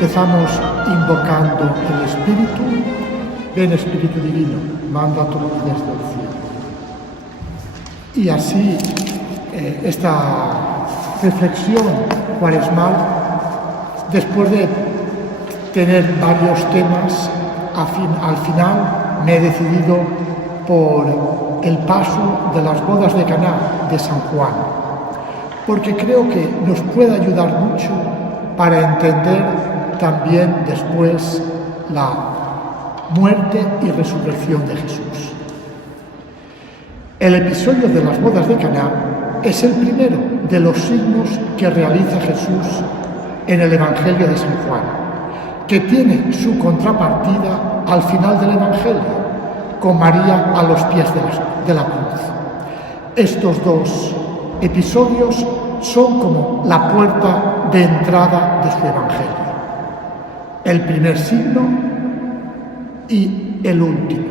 Empezamos invocando el Espíritu. Ven, Espíritu Divino, manda tu luz desde el cielo. Y así, esta reflexión cuaresmal, después de tener varios temas, al final me he decidido por el paso de las bodas de Caná de San Juan, porque creo que nos puede ayudar mucho para entender también después la muerte y resurrección de Jesús. El episodio de las bodas de Caná es el primero de los signos que realiza Jesús en el Evangelio de San Juan, que tiene su contrapartida al final del Evangelio, con María a los pies de la cruz. Estos dos episodios son como la puerta de entrada de su Evangelio. El primer signo y el último.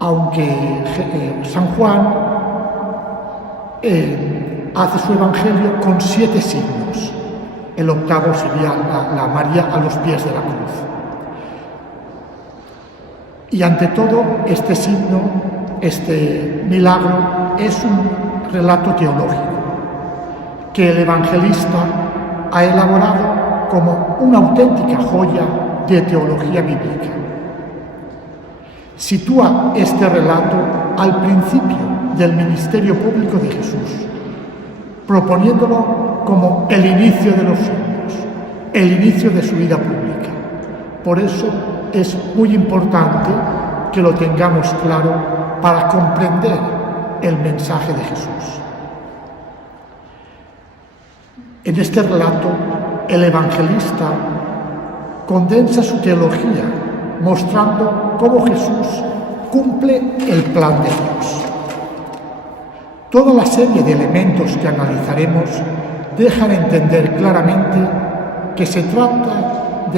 Aunque San Juan hace su Evangelio con 7 signos. El octavo sería la María a los pies de la cruz. Y ante todo, este signo, este milagro, es un relato teológico que el evangelista ha elaborado como una auténtica joya de teología bíblica. Sitúa este relato al principio del ministerio público de Jesús, proponiéndolo como el inicio de los signos, el inicio de su vida pública. Por eso es muy importante que lo tengamos claro para comprender el mensaje de Jesús. En este relato, el evangelista condensa su teología, mostrando cómo Jesús cumple el plan de Dios. Toda la serie de elementos que analizaremos dejan entender claramente que se trata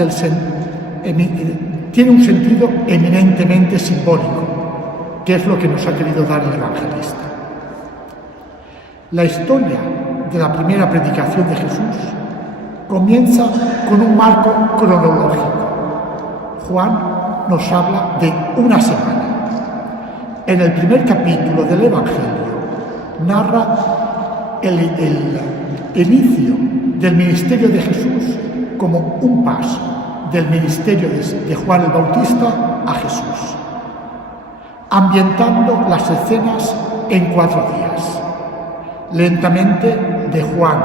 tiene un sentido eminentemente simbólico, que es lo que nos ha querido dar el evangelista. La historia de la primera predicación de Jesús comienza con un marco cronológico. Juan nos habla de una semana. En el primer capítulo del Evangelio narra el inicio del ministerio de Jesús como un paso del ministerio de Juan el Bautista a Jesús, ambientando las escenas en 4 días. Lentamente, de Juan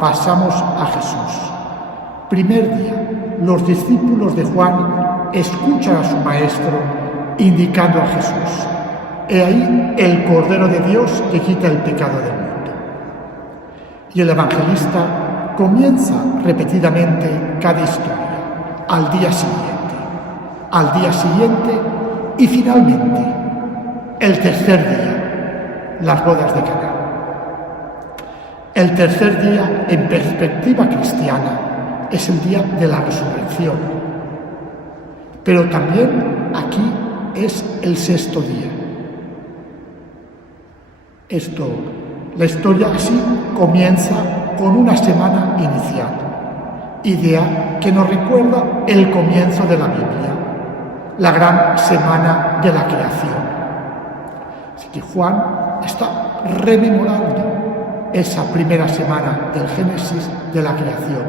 pasamos a Jesús. Primer día, los discípulos de Juan escuchan a su maestro indicando a Jesús: he ahí el Cordero de Dios que quita el pecado del mundo. Y el evangelista comienza repetidamente cada historia, al día siguiente y finalmente, el tercer día, las bodas de Caná. El tercer día, en perspectiva cristiana, es el día de la resurrección. Pero también aquí es el 6.º día. La historia así comienza con una semana inicial, idea que nos recuerda el comienzo de la Biblia, la gran semana de la creación. Así que Juan está rememorando esa primera semana del Génesis de la creación,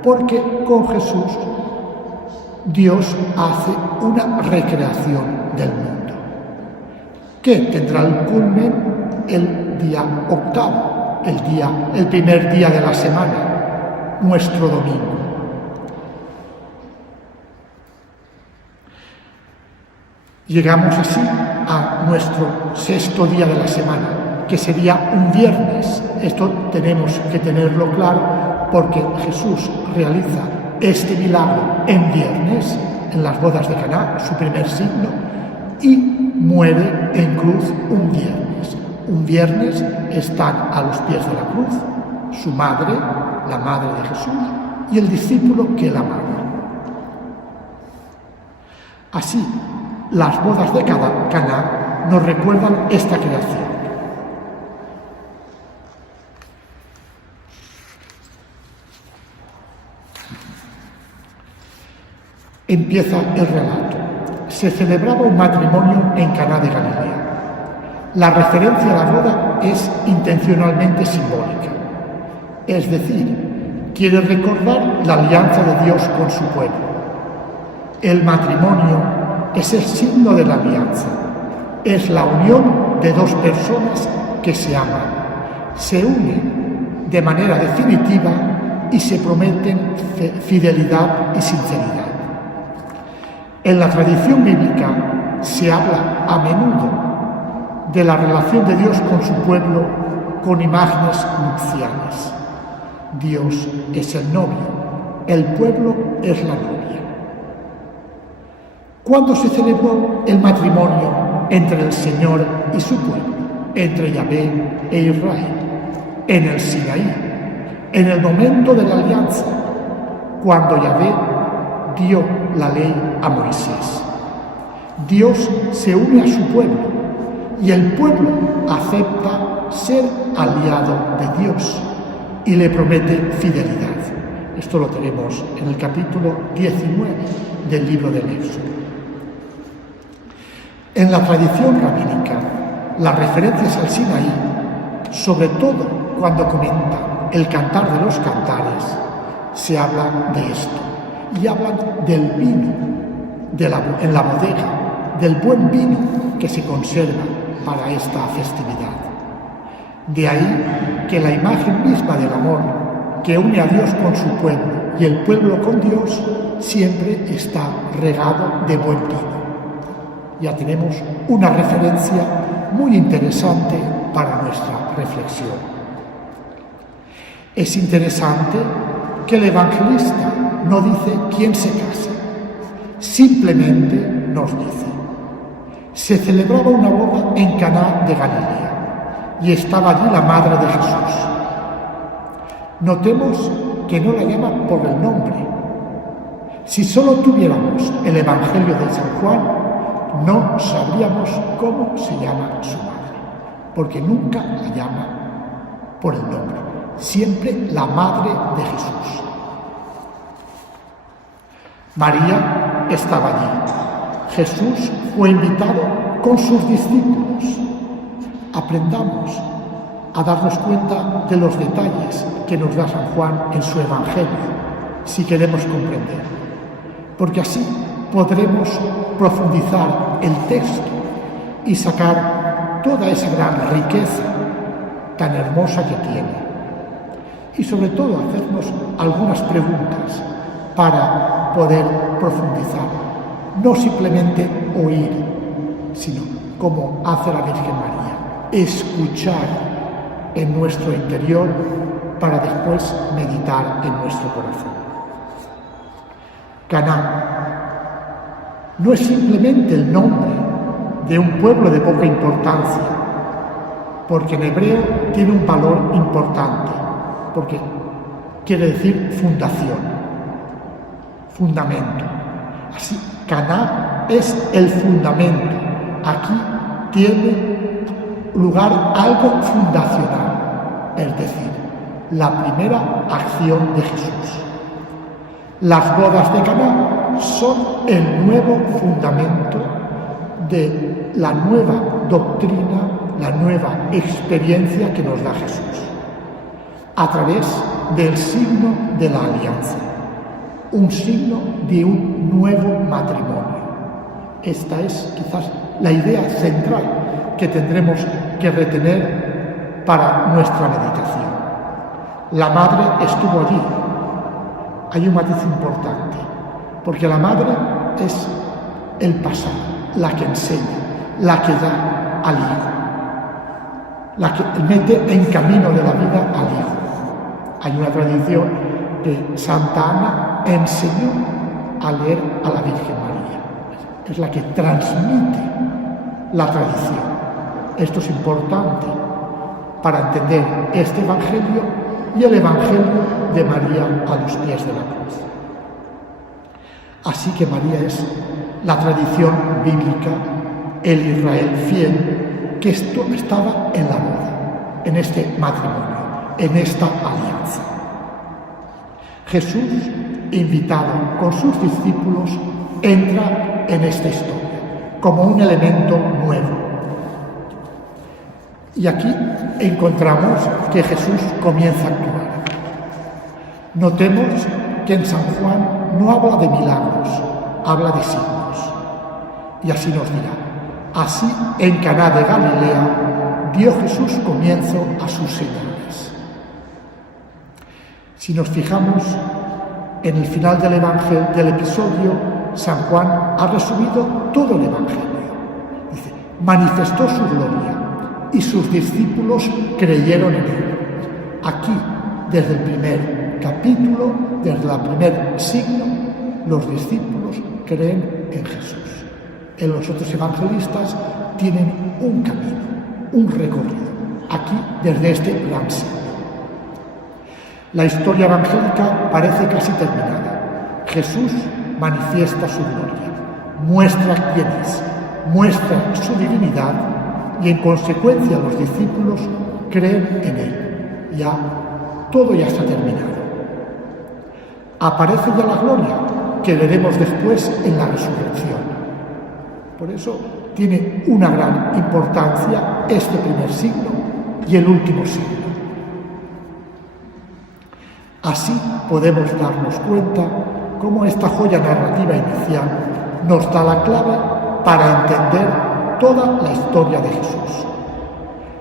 porque con Jesús Dios hace una recreación del mundo, que tendrá el culmen el día octavo, el primer día de la semana, nuestro domingo. Llegamos así a nuestro 6.º día de la semana, que sería un viernes. Esto tenemos que tenerlo claro porque Jesús realiza este milagro en viernes, en las bodas de Caná, su primer signo, y muere en cruz un viernes. Un viernes están a los pies de la cruz su madre, la madre de Jesús, y el discípulo que la amaba. Así, las bodas de Caná nos recuerdan esta creación. Empieza el relato. Se celebraba un matrimonio en Caná de Galilea. La referencia a la boda es intencionalmente simbólica, es decir, quiere recordar la alianza de Dios con su pueblo. El matrimonio es el signo de la alianza, es la unión de dos personas que se aman, se unen de manera definitiva y se prometen fidelidad y sinceridad. En la tradición bíblica se habla a menudo de la relación de Dios con su pueblo con imágenes nupciales. Dios es el novio, el pueblo es la novia. ¿Cuándo se celebró el matrimonio entre el Señor y su pueblo, entre Yahvé e Israel? En el Sinaí, en el momento de la alianza, cuando Yahvé dio la ley a Moisés. Dios se une a su pueblo y el pueblo acepta ser aliado de Dios y le promete fidelidad. Esto lo tenemos en el capítulo 19 del libro del Éxodo. En la tradición rabínica, las referencias al Sinaí, sobre todo cuando comenta el Cantar de los Cantares, se habla de esto y hablan del vino en la bodega, del buen vino que se conserva para esta festividad. De ahí que la imagen misma del amor que une a Dios con su pueblo y el pueblo con Dios siempre está regado de buen vino. Ya tenemos una referencia muy interesante para nuestra reflexión. Es interesante que el evangelista no dice quién se casa, simplemente nos dice: se celebraba una boda en Caná de Galilea y estaba allí la madre de Jesús. Notemos que no la llama por el nombre. Si solo tuviéramos el Evangelio de San Juan, no sabríamos cómo se llama su madre, porque nunca la llama por el nombre, siempre la madre de Jesús. María estaba allí. Jesús fue invitado con sus discípulos. Aprendamos a darnos cuenta de los detalles que nos da San Juan en su Evangelio, si queremos comprender, porque así podremos profundizar el texto y sacar toda esa gran riqueza tan hermosa que tiene. Y sobre todo hacernos algunas preguntas para poder profundizar, no simplemente oír, sino como hace la Virgen María, escuchar en nuestro interior para después meditar en nuestro corazón. Caná no es simplemente el nombre de un pueblo de poca importancia, porque en hebreo tiene un valor importante, porque quiere decir fundación, fundamento. Así, Caná es el fundamento. Aquí tiene lugar algo fundacional, es decir, la primera acción de Jesús. Las bodas de Caná son el nuevo fundamento de la nueva doctrina, la nueva experiencia que nos da Jesús, a través del signo de la alianza, un signo de un nuevo matrimonio. Esta es quizás la idea central que tendremos que retener para nuestra meditación. La madre estuvo allí. Hay un matiz importante, porque la madre es el pasado, la que enseña, la que da al hijo, la que mete en camino de la vida al hijo. Hay una tradición que Santa Ana enseñó a leer a la Virgen María. Es la que transmite la tradición. Esto es importante para entender este Evangelio y el Evangelio de María a los pies de la cruz. Así que María es la tradición bíblica, el Israel fiel, que estaba en la boda, en este matrimonio, en esta alianza. Jesús, invitado con sus discípulos, entra en esta historia como un elemento nuevo. Y aquí encontramos que Jesús comienza a actuar. Notemos que en San Juan no habla de milagros, habla de signos. Y así nos dirá: así en Caná de Galilea dio Jesús comienzo a sus señales. Si nos fijamos en el final del episodio, San Juan ha resumido todo el Evangelio. Dice: manifestó su gloria y sus discípulos creyeron en él. Aquí, desde el primer capítulo, desde el primer signo, los discípulos creen en Jesús. En los otros evangelistas tienen un camino, un recorrido. Aquí, desde este gran signo. La historia evangélica parece casi terminada. Jesús manifiesta su gloria, muestra quién es, muestra su divinidad y en consecuencia los discípulos creen en él. Ya, todo ya está terminado. Aparece ya la gloria que veremos después en la resurrección. Por eso tiene una gran importancia este primer signo y el último signo. Así podemos darnos cuenta cómo esta joya narrativa inicial nos da la clave para entender toda la historia de Jesús.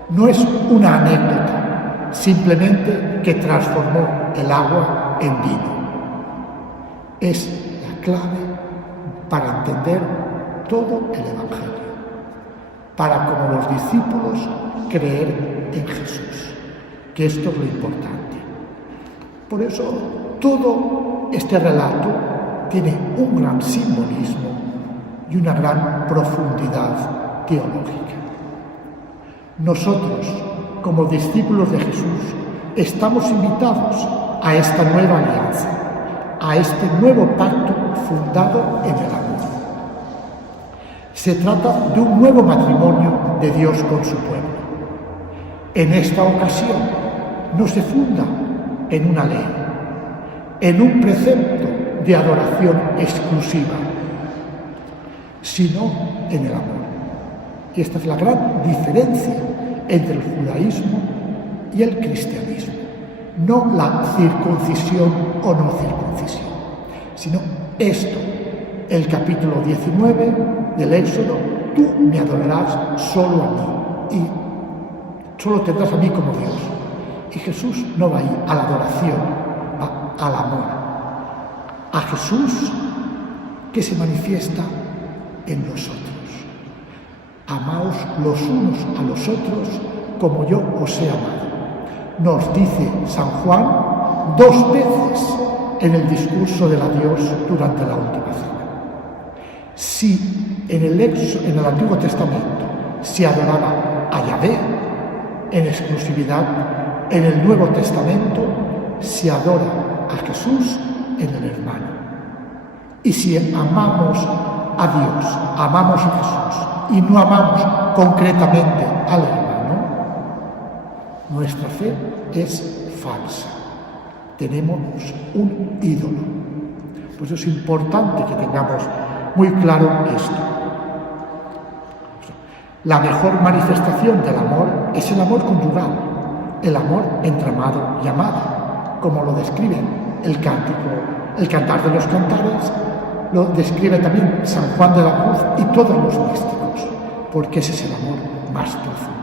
No es una anécdota, simplemente que transformó el agua en vino. Es la clave para entender todo el Evangelio, para, como los discípulos, creer en Jesús, que esto es lo importante. Por eso, todo este relato tiene un gran simbolismo y una gran profundidad teológica. Nosotros, como discípulos de Jesús, estamos invitados a esta nueva alianza, a este nuevo pacto fundado en el amor. Se trata de un nuevo matrimonio de Dios con su pueblo. En esta ocasión no se funda en una ley, en un precepto de adoración exclusiva, sino en el amor. Y esta es la gran diferencia entre el judaísmo y el cristianismo. No la circuncisión o no circuncisión, sino esto, el capítulo 19 del Éxodo: tú me adorarás solo a mí y solo tendrás a mí como Dios. Y Jesús no va ahí a la adoración, va al amor. A Jesús que se manifiesta en nosotros. Amaos los unos a los otros como yo os he amado. Nos dice San Juan 2 veces en el discurso del adiós durante la última cena. Si en el Antiguo Testamento se adoraba a Yahvé en exclusividad, en el Nuevo Testamento se adora a Jesús en el hermano. Y si amamos a Dios, amamos a Jesús y no amamos concretamente al hermano, nuestra fe es falsa. Tenemos un ídolo. Por eso es importante que tengamos muy claro esto. La mejor manifestación del amor es el amor conyugal, el amor entre amado y amada, como lo describe el Cantar de los Cantares, lo describe también San Juan de la Cruz y todos los místicos, porque ese es el amor más profundo.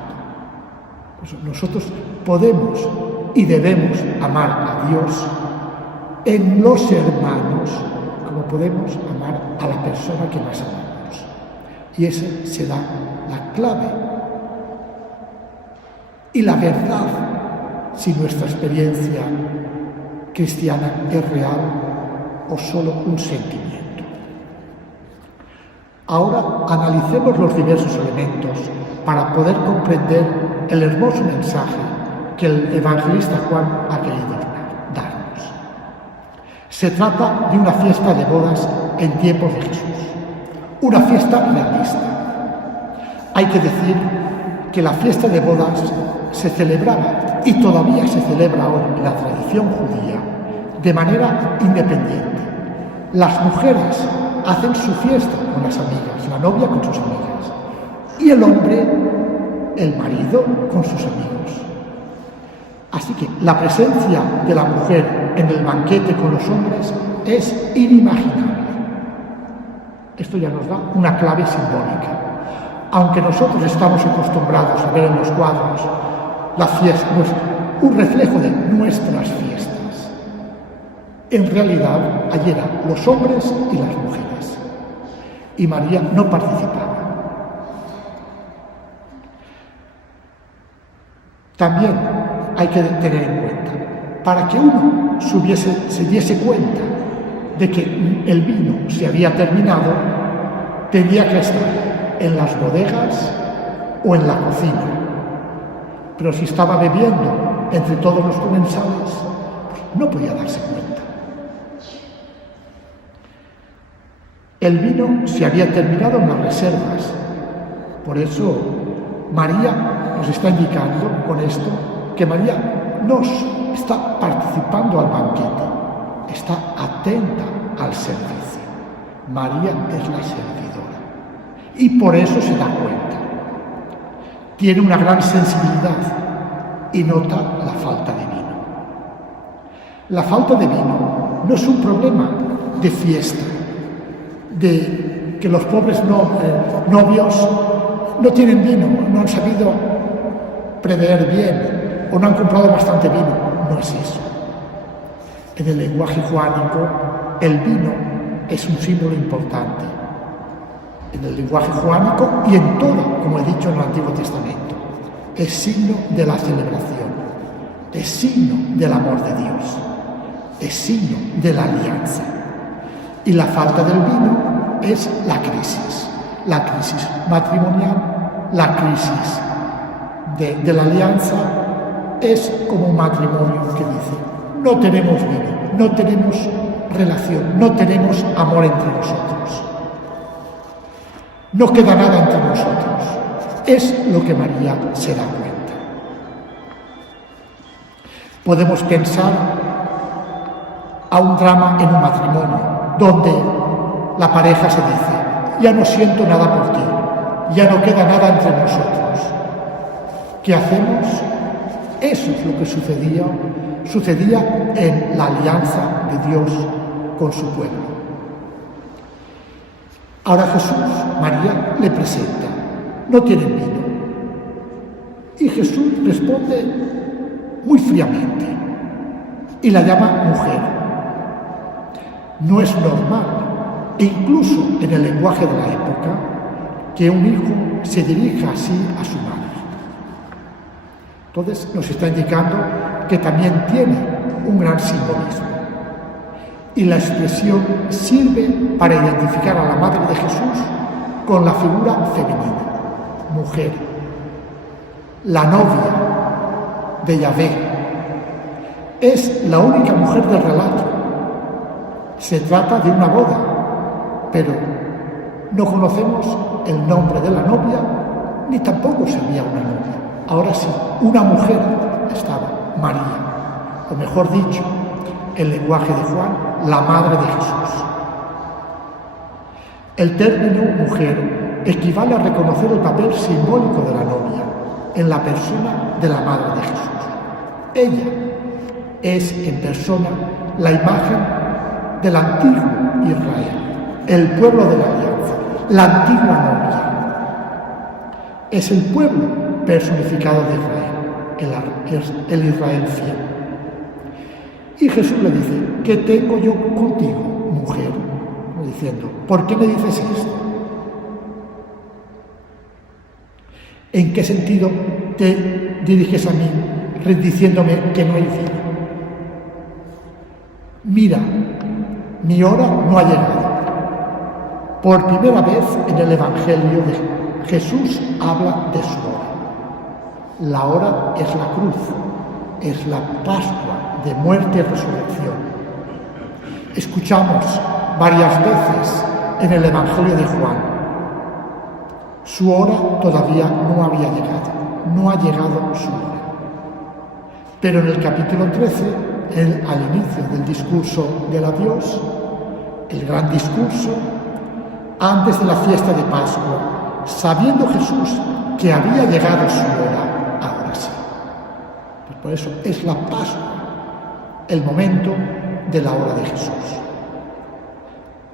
Pues nosotros podemos y debemos amar a Dios en los hermanos, como podemos amar a la persona que más amamos. Y esa será la clave y la verdad si nuestra experiencia cristiana es real o solo un sentimiento. Ahora analicemos los diversos elementos para poder comprender el hermoso mensaje que el evangelista Juan ha querido darnos. Se trata de una fiesta de bodas en tiempos de Jesús, una fiesta realista. Hay que decir que la fiesta de bodas se celebraba y todavía se celebra ahora en la tradición judía de manera independiente. Las mujeres hacen su fiesta con las amigas, la novia con sus amigas, y el hombre, el marido, con sus amigos. Así que la presencia de la mujer en el banquete con los hombres es inimaginable. Esto ya nos da una clave simbólica. Aunque nosotros estamos acostumbrados a ver en los cuadros la fiesta, un reflejo de nuestras fiestas, en realidad allí eran los hombres y las mujeres. Y María no participaba. También hay que tener en cuenta, para que uno se diese cuenta de que el vino se había terminado, tenía que estar en las bodegas o en la cocina. Pero si estaba bebiendo entre todos los comensales, pues no podía darse cuenta. El vino se había terminado en las reservas. Por eso María nos está indicando con esto que María no está participando al banquete, está atenta al servicio. María es la servidora y por eso se da cuenta. Tiene una gran sensibilidad y nota la falta de vino. La falta de vino no es un problema de fiesta, de que los pobres novios no tienen vino, no han sabido prever bien o no han comprado bastante vino. No es eso. En el lenguaje joánico, el vino es un símbolo importante. En el lenguaje joánico y en todo, como he dicho en el Antiguo Testamento, es signo de la celebración, es signo del amor de Dios, es signo de la alianza. Y la falta del vino es la crisis matrimonial, la crisis de la alianza. Es como un matrimonio que dice, no tenemos vino, no tenemos relación, no tenemos amor entre nosotros. No queda nada entre nosotros. Es lo que María se da cuenta. Podemos pensar a un drama en un matrimonio, donde la pareja se dice, ya no siento nada por ti, ya no queda nada entre nosotros. ¿Qué hacemos? Eso es lo que sucedía en la alianza de Dios con su pueblo. Ahora Jesús, María le presenta, no tienen vino. Y Jesús responde muy fríamente y la llama mujer. No es normal, e incluso en el lenguaje de la época, que un hijo se dirija así a su madre. Entonces nos está indicando que también tiene un gran simbolismo. Y la expresión sirve para identificar a la madre de Jesús con la figura femenina, mujer, la novia de Yahvé. Es la única mujer del relato. Se trata de una boda, pero no conocemos el nombre de la novia, ni tampoco sería una novia. Ahora sí, una mujer estaba, María, o mejor dicho, el lenguaje de Juan, la madre de Jesús. El término mujer equivale a reconocer el papel simbólico de la novia en la persona de la madre de Jesús. Ella es en persona la imagen del antiguo Israel, el pueblo de la alianza, la antigua novia. Es el pueblo personificado de Israel, el Israel fiel. Y Jesús le dice, ¿qué tengo yo contigo, mujer? Diciendo, ¿por qué me dices esto? ¿En qué sentido te diriges a mí diciéndome que no hay vino? Mira, mi hora no ha llegado. Por primera vez en el Evangelio de Jesús habla de su hora. La hora es la cruz, es la Pascua de muerte y resurrección. Escuchamos varias veces en el Evangelio de Juan, su hora todavía no había llegado, no ha llegado su hora. Pero en el capítulo 13, al inicio del discurso del adiós, el gran discurso, antes de la fiesta de Pascua, sabiendo Jesús que había llegado su hora, ahora sí. Pues por eso es la Pascua, el momento de la hora de Jesús.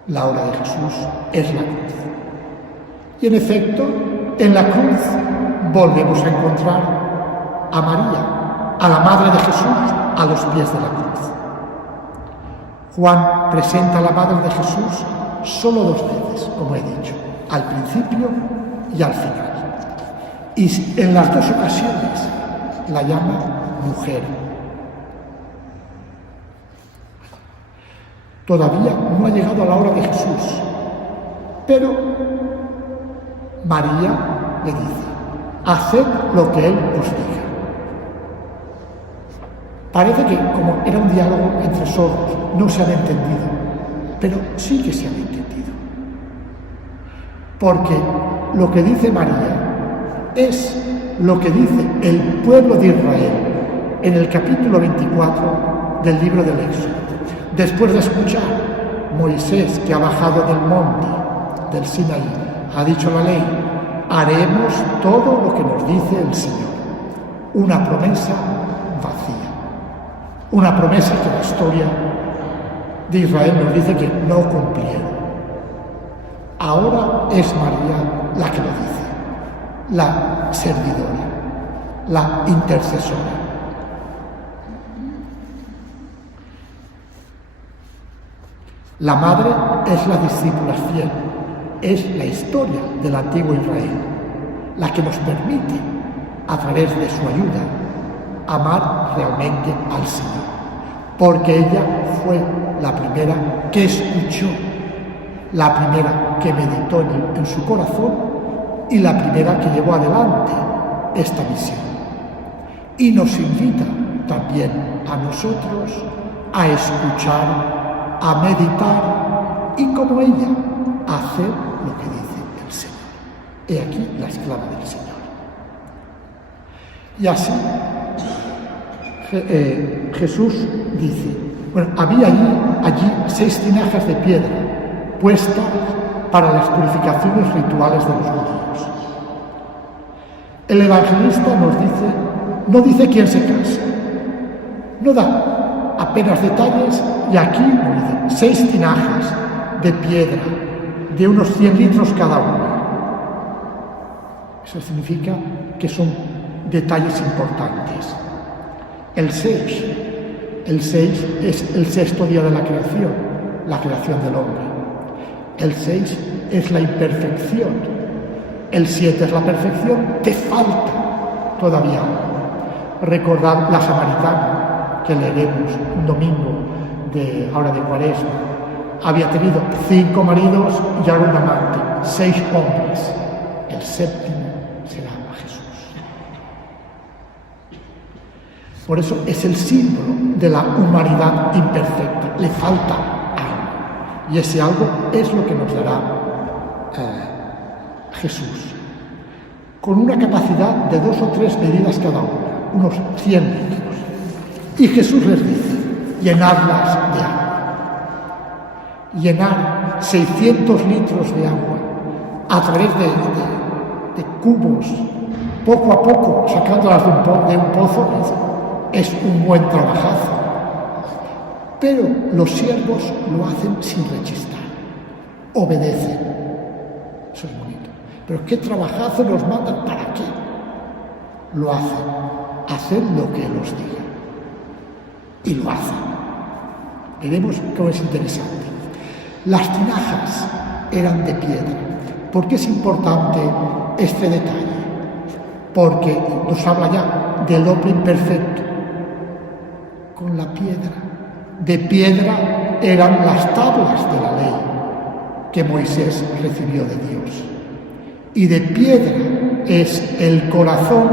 La hora de Jesús es la cruz. Y en efecto, en la cruz volvemos a encontrar a María, a la Madre de Jesús, a los pies de la cruz. Juan presenta a la Madre de Jesús solo 2 veces, como he dicho, al principio y al final. Y en las 2 ocasiones la llama mujer. Todavía no ha llegado a la hora de Jesús, pero María le dice: haced lo que Él os diga. Parece que, como era un diálogo entre sordos, no se han entendido, pero sí que se han entendido. Porque lo que dice María es lo que dice el pueblo de Israel en el capítulo 24 del libro del Éxodo. Después de escuchar Moisés, que ha bajado del monte del Sinaí, ha dicho la ley: haremos todo lo que nos dice el Señor. Una promesa vacía. Una promesa que la historia de Israel nos dice que no cumplieron. Ahora es María la que lo dice, la servidora, la intercesora. La madre es la discípula fiel, es la historia del antiguo Israel, la que nos permite, a través de su ayuda, amar realmente al Señor, porque ella fue la primera que escuchó, la primera que meditó en su corazón y la primera que llevó adelante esta misión. Y nos invita también a nosotros a escuchar, a meditar y, como ella, a hacer lo que dice el Señor. He aquí la esclava del Señor. Y así Jesús dice, bueno, había allí 6 tinajas de piedra puestas para las purificaciones rituales de los judíos. El evangelista no dice quién se casa, no da apenas detalles, y aquí nos dice 6 tinajas de piedra de unos 100 litros cada una. Eso significa que son detalles importantes. El 6 es el 6º día de la creación del hombre. El 6 es la imperfección. El 7 es la perfección. Te falta todavía. Recordad la samaritana que leeremos un domingo ahora de Cuaresma. Había tenido 5 maridos y ahora un amante, 6 hombres. El 7º será Jesús. Por eso es el símbolo de la humanidad imperfecta. Le falta algo. Y ese algo es lo que nos dará Jesús. Con una capacidad de 2 o 3 medidas cada una, unos 100 litros. Y Jesús les dice: llenadlas de agua. Llenar 600 litros de agua a través de cubos, poco a poco, sacándolas de un pozo, es un buen trabajazo. Pero los siervos lo hacen sin rechistar, obedecen. Eso es bonito. Pero ¿qué trabajazo nos mandan? ¿Para qué? Lo hacen lo que Él os diga. Y lo hacen. Veremos cómo es interesante. Las tinajas eran de piedra. ¿Por qué es importante este detalle? Porque nos habla ya del hombre imperfecto con la piedra. De piedra eran las tablas de la ley que Moisés recibió de Dios. Y de piedra es el corazón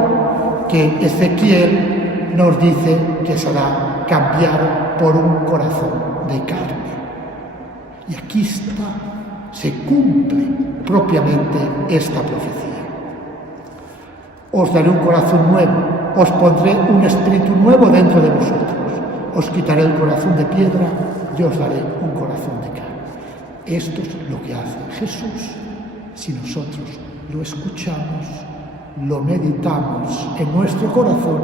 que Ezequiel nos dice que será cambiado por un corazón de carne. Y aquí se cumple propiamente esta profecía. Os daré un corazón nuevo, os pondré un espíritu nuevo dentro de vosotros, os quitaré el corazón de piedra y os daré un corazón de carne. esto es lo que hace Jesús si nosotros lo escuchamos, lo meditamos en nuestro corazón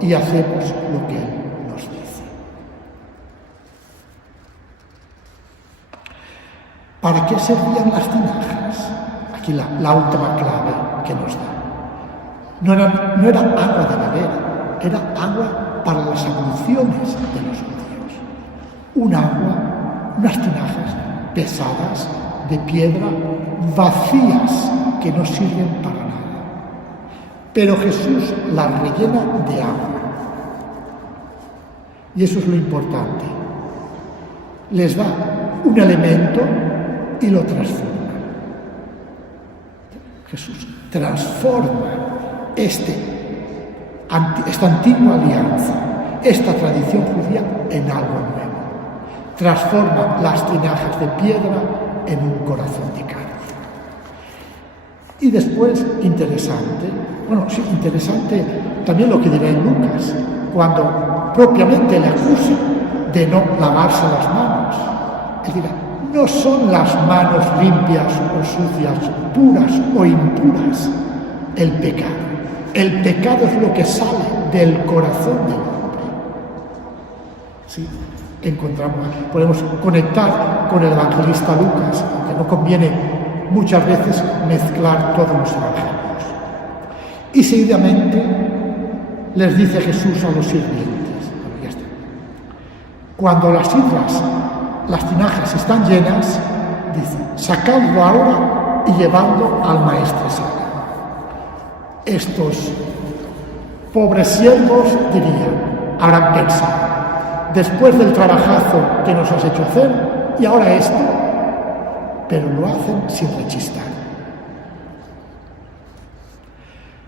y hacemos lo que Él nos dice. ¿Para qué servían las tinajas? Aquí la última clave que nos da. No era agua de beber, era agua para las abluciones de los judíos. Un agua, unas tinajas pesadas, de piedra, vacías, que no sirven para nada. Pero Jesús las rellena de agua. Y eso es lo importante. Les da un elemento y lo transforma. Jesús transforma esta antigua alianza, esta tradición judía, en algo nuevo. Transforma las tinajas de piedra en un corazón de carne. Y después, interesante también lo que dirá en Lucas, cuando propiamente le acusa de no lavarse las manos. Él dirá, no son las manos limpias o sucias, puras o impuras, el pecado. El pecado es lo que sale del corazón del hombre. ¿Sí? Podemos conectar con el evangelista Lucas, aunque no conviene muchas veces mezclar todos los evangelios. Y seguidamente les dice Jesús a los sirvientes, ya está. Cuando las tinajas están llenas, dice, sacadlo ahora y llevadlo al maestresala. Estos pobres siervos habrán pensado, después del trabajazo que nos has hecho hacer, y ahora esto, pero lo hacen sin rechistar.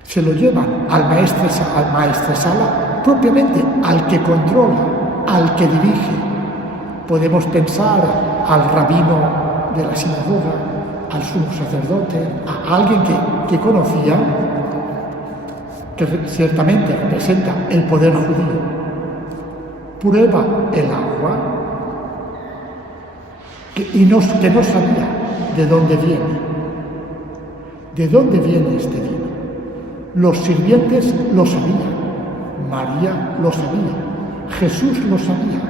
Se lo llevan al maestresala, propiamente al que controla, al que dirige. Podemos pensar al rabino de la sinagoga, al sumo sacerdote, a alguien que conocía, que ciertamente representa el poder judío. Prueba el agua que no sabía de dónde viene. ¿De dónde viene este vino? Los sirvientes lo sabían, María lo sabía, Jesús lo sabía,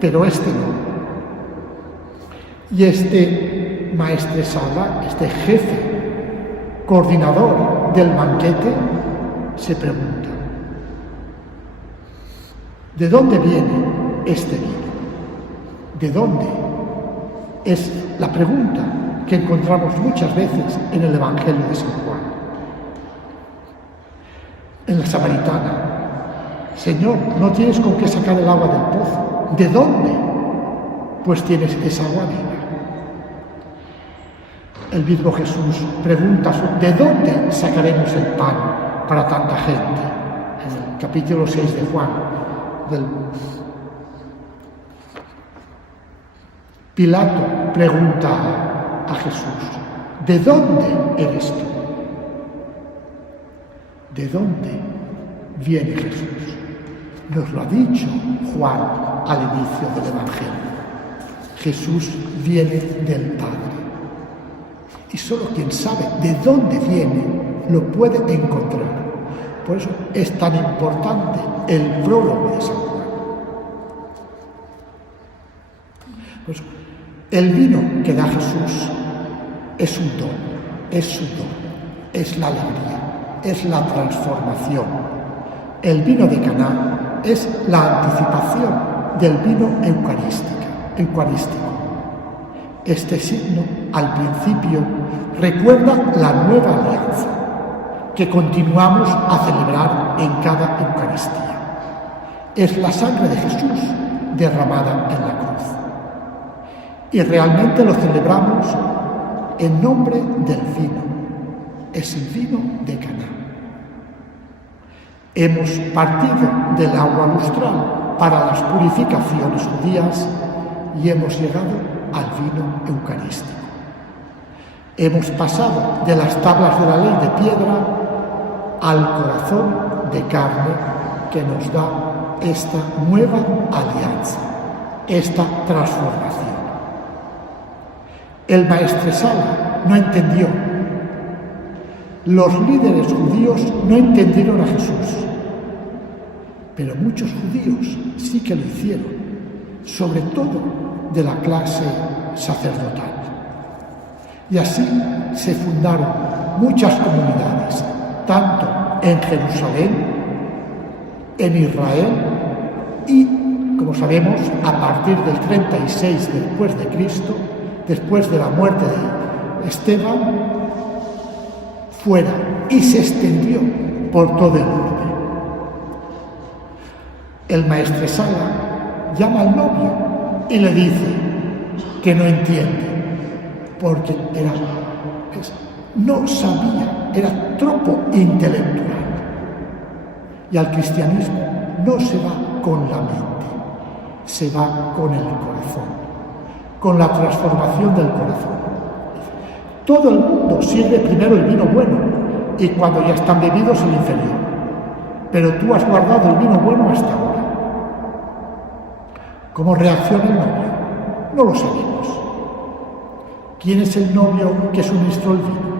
pero este no. Y este maestresala, este jefe, coordinador del banquete, se pregunta, ¿de dónde viene este vino? ¿De dónde? Es la pregunta que encontramos muchas veces en el Evangelio de San Juan. En la samaritana, Señor, no tienes con qué sacar el agua del pozo. ¿De dónde? Pues tienes esa agua viva. El mismo Jesús pregunta, ¿de dónde sacaremos el pan para tanta gente? En el capítulo 6 de Juan. Pilato pregunta a Jesús, ¿de dónde eres tú? ¿De dónde viene Jesús? Nos lo ha dicho Juan al inicio del Evangelio. Jesús viene del Padre. Y solo quien sabe de dónde viene lo puede encontrar. Por eso es tan importante el prólogo de San Juan. Pues el vino que da Jesús es un don, es su don, es la alegría, es la transformación. El vino de Caná es la anticipación del vino eucarístico. Este signo, al principio, recuerda la nueva alianza que continuamos a celebrar en cada Eucaristía. Es la sangre de Jesús derramada en la cruz. Y realmente lo celebramos en nombre del vino. Es el vino de Caná. Hemos partido del agua lustral para las purificaciones judías y hemos llegado al vino eucarístico. Hemos pasado de las tablas de la ley de piedra al corazón de carne que nos da esta nueva alianza, esta transformación. El maestresala no entendió. Los líderes judíos no entendieron a Jesús. Pero muchos judíos sí que lo hicieron, sobre todo de la clase sacerdotal. Y así se fundaron muchas comunidades, tanto en Jerusalén, en Israel y, como sabemos, a partir del 36 después de Cristo, después de la muerte de Esteban, fuera y se extendió por todo el mundo. El maestresala llama al novio y le dice que no entiende, porque no sabía, era tropo intelectual. Y al cristianismo no se va con la mente, se va con el corazón, con la transformación del corazón. Todo el mundo sirve primero el vino bueno y cuando ya están bebidos el inferior. Pero tú has guardado el vino bueno hasta ahora. ¿Cómo reacciona el novio? No lo sabemos. ¿Quién es el novio que suministró el vino?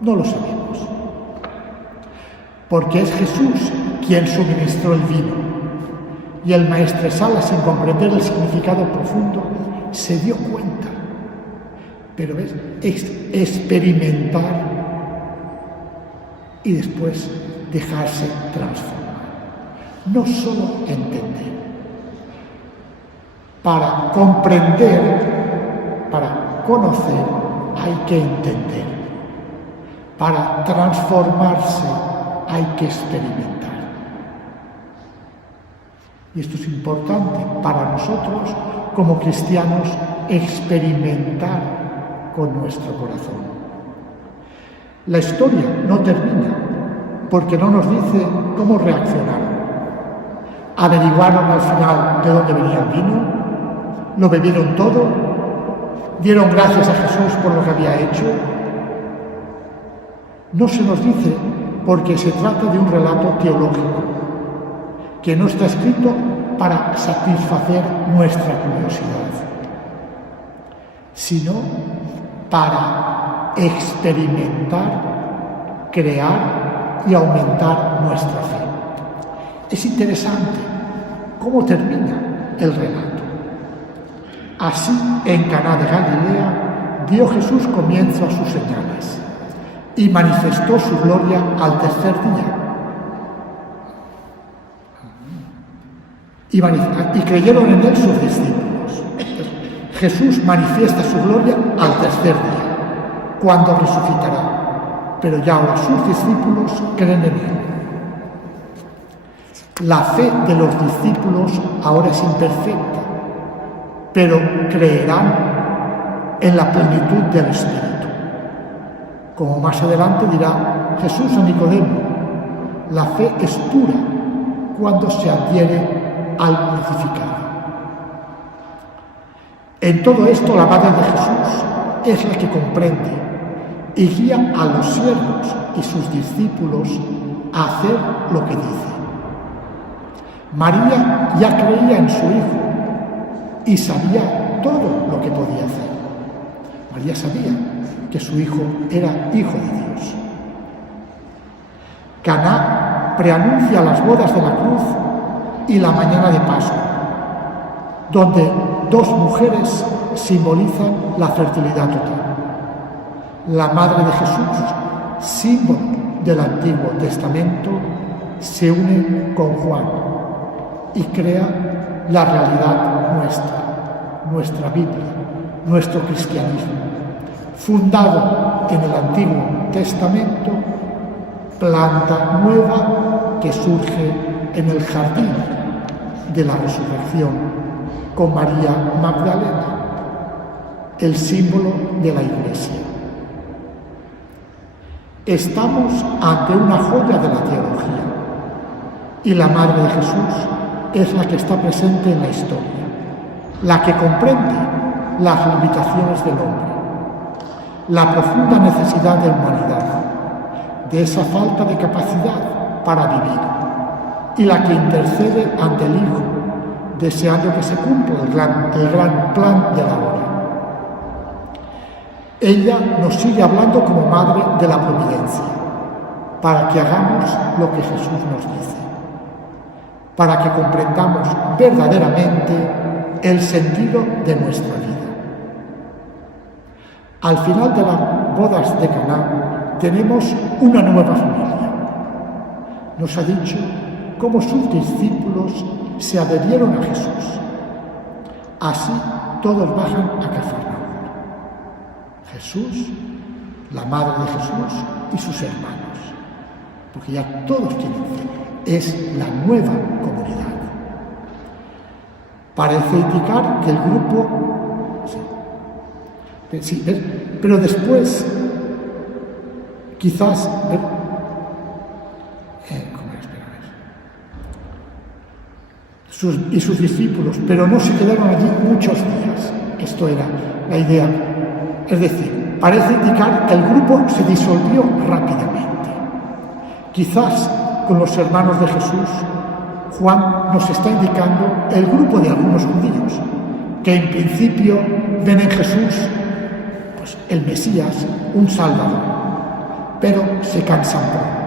No lo sabemos. Porque es Jesús quien suministró el vino. Y el maestresala, sin comprender el significado profundo, se dio cuenta. Pero es experimentar y después dejarse transformar. No solo entender. Para comprender, para conocer, hay que entender. Para transformarse, hay que experimentar. Y esto es importante para nosotros, como cristianos, experimentar con nuestro corazón. La historia no termina, porque no nos dice cómo reaccionaron. ¿Averiguaron al final de dónde venía el vino? ¿Lo bebieron todo? ¿Dieron gracias a Jesús por lo que había hecho? No se nos dice porque se trata de un relato teológico, que no está escrito para satisfacer nuestra curiosidad, sino para experimentar, crear y aumentar nuestra fe. Es interesante cómo termina el relato. Así, en Caná de Galilea, dio Jesús comienzo a sus señales y manifestó su gloria al tercer día. Y creyeron en él sus discípulos. Jesús manifiesta su gloria al tercer día, cuando resucitará, pero ya ahora sus discípulos creen en él. La fe de los discípulos ahora es imperfecta, pero creerán en la plenitud del Espíritu. Como más adelante dirá Jesús a Nicodemo, la fe es pura cuando se adhiere al crucificado. En todo esto la Madre de Jesús es la que comprende y guía a los siervos y sus discípulos a hacer lo que dice. María ya creía en su Hijo y sabía todo lo que podía hacer. María sabía que su Hijo era Hijo de Dios. Caná preanuncia las bodas de la cruz y la mañana de Pascua, donde dos mujeres simbolizan la fertilidad total. La Madre de Jesús, símbolo del Antiguo Testamento, se une con Juan y crea la realidad nuestra Biblia, nuestro cristianismo, fundado en el Antiguo Testamento, planta nueva que surge en el jardín de la resurrección con María Magdalena, el símbolo de la Iglesia. Estamos ante una joya de la teología y la Madre de Jesús es la que está presente en la historia, la que comprende las limitaciones del hombre, la profunda necesidad de humanidad, de esa falta de capacidad para vivir, y la que intercede ante el Hijo, deseando que se cumpla el gran plan de la hora. ella nos sigue hablando como madre de la providencia, para que hagamos lo que Jesús nos dice, para que comprendamos verdaderamente el sentido de nuestra vida. Al final de las bodas de Caná tenemos una nueva familia. Nos ha dicho cómo sus discípulos se adherieron a Jesús. Así todos bajan a Cafarnaúm. Jesús, la madre de Jesús y sus hermanos, porque ya todos tienen fe. Es la nueva comunidad. Parece indicar que el grupo... Sí, ¿ves? Pero después, quizás... sus discípulos, pero no se quedaron allí muchos días. Esto era la idea. Es decir, parece indicar que el grupo se disolvió rápidamente. Quizás con los hermanos de Jesús, Juan nos está indicando el grupo de algunos judíos, que en principio ven en Jesús pues, el Mesías, un Salvador, pero se cansan pronto.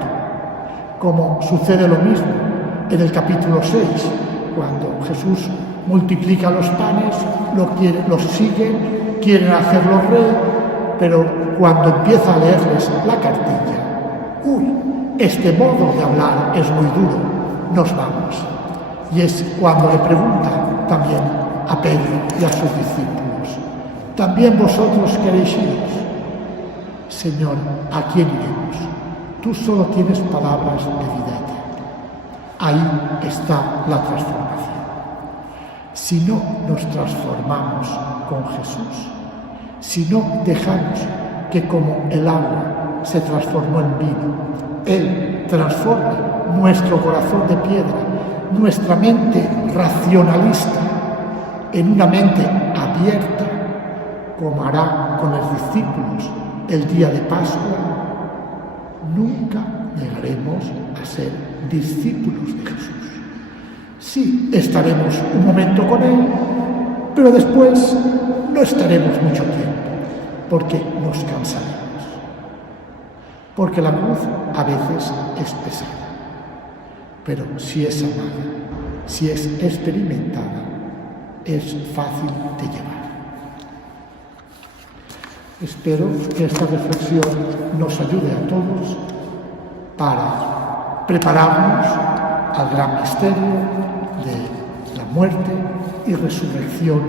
Como sucede lo mismo en el capítulo 6, cuando Jesús multiplica los panes, los siguen, quieren hacerlo rey, pero cuando empieza a leerles la cartilla, este modo de hablar es muy duro, nos vamos. Y es cuando le preguntan también a Pedro y a sus discípulos, ¿también vosotros queréis iros? Señor, ¿a quién iremos? Tú solo tienes palabras de vida eterna. Ahí está la transformación. Si no nos transformamos con Jesús, si no dejamos que como el agua se transformó en vino, Él transforme nuestro corazón de piedra, nuestra mente racionalista, en una mente abierta, como hará con los discípulos el día de Pascua, nunca llegaremos a ser discípulos de Jesús. Sí, estaremos un momento con Él, pero después no estaremos mucho tiempo, porque nos cansaremos. Porque la cruz a veces es pesada, pero si es amada, si es experimentada, es fácil de llevar. Espero que esta reflexión nos ayude a todos para prepararnos al gran misterio de la muerte y resurrección